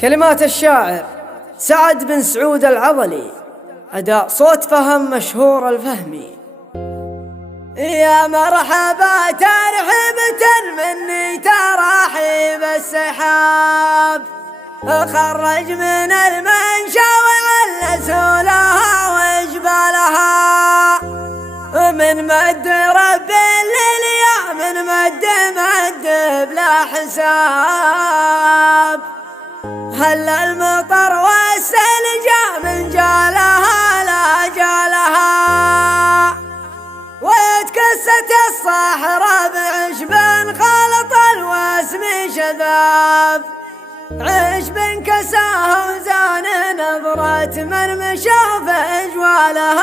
كلمات الشاعر سعد بن سعود العضلي، أداء صوت فهم مشهور الفهمي. يا مرحبا ترحبة مني تراحيب السحاب، خرج من المنشا وعلسوا لها وجبالها، من مد رب لليا من مد بلا حساب. هل المطر والثلج من جالها لا جالها، ويتكست الصحراء بعشب خلط الوسم شذاب، عشب كساه وزان نظرة من مشى في أجوالها.